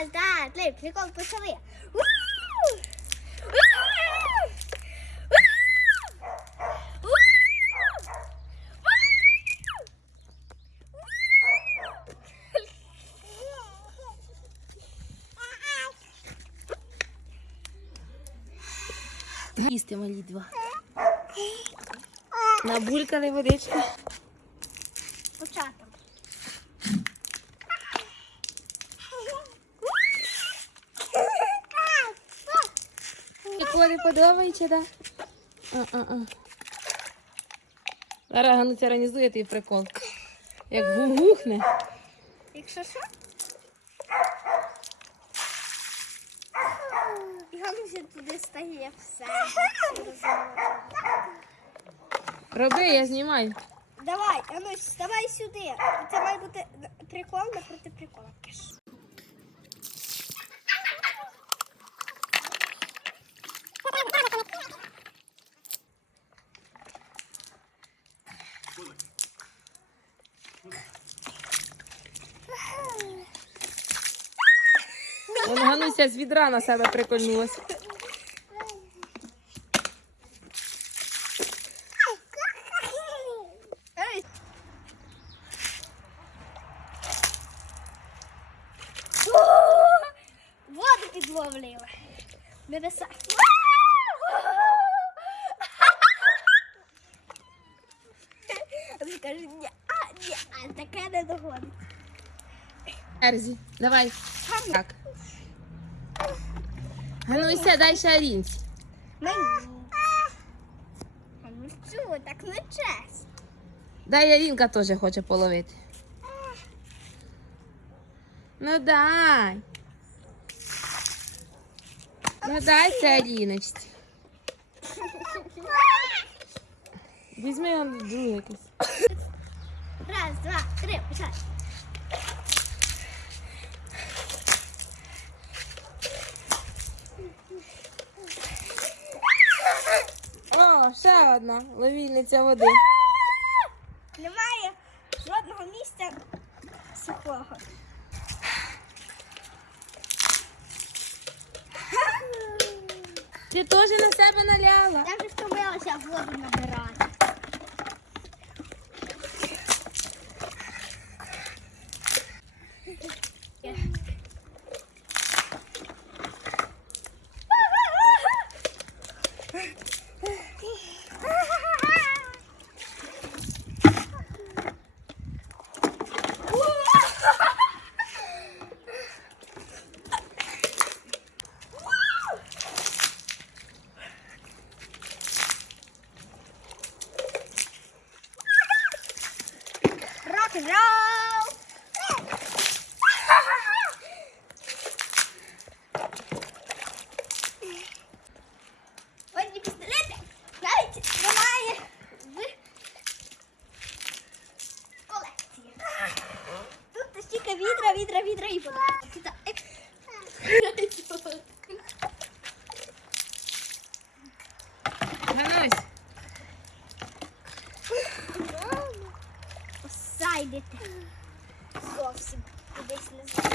Раз, два, три, прикол почали. Їсти малі два. Набулькали водички. Початок. Ніколи подобається, так? А-а-а. Зараз Гануся організує твій прикол. Як гугухне. Якщо що? Гануся туди стає все. Роби, я знімаю. Давай, Анусь, давай сюди. Це має бути прикол напроти прикола. Гануся з відра на себе прикольнулась. Воду підловлюємо. Небеса. Скажи, ні, а, ні, а таке не доходить. Ерзі, давай. Так. Гануся, дай ще Алінці. Мені. А ну що, так не чесно. Дай Алінка теж хоче половити. Ну дай. Ну дай це Аліночці. Візьми он друге якесь. Раз, два, три, почали. О, ще одна ловільниця води. Немає жодного місця сухого. Ти теж на себе наляла. Я вже втомилася воду набирати. Рок-н-ролл! Водні пістолети навіть немає в колекції. Тут стільки відра, відра, відра і вода. göreceksiniz.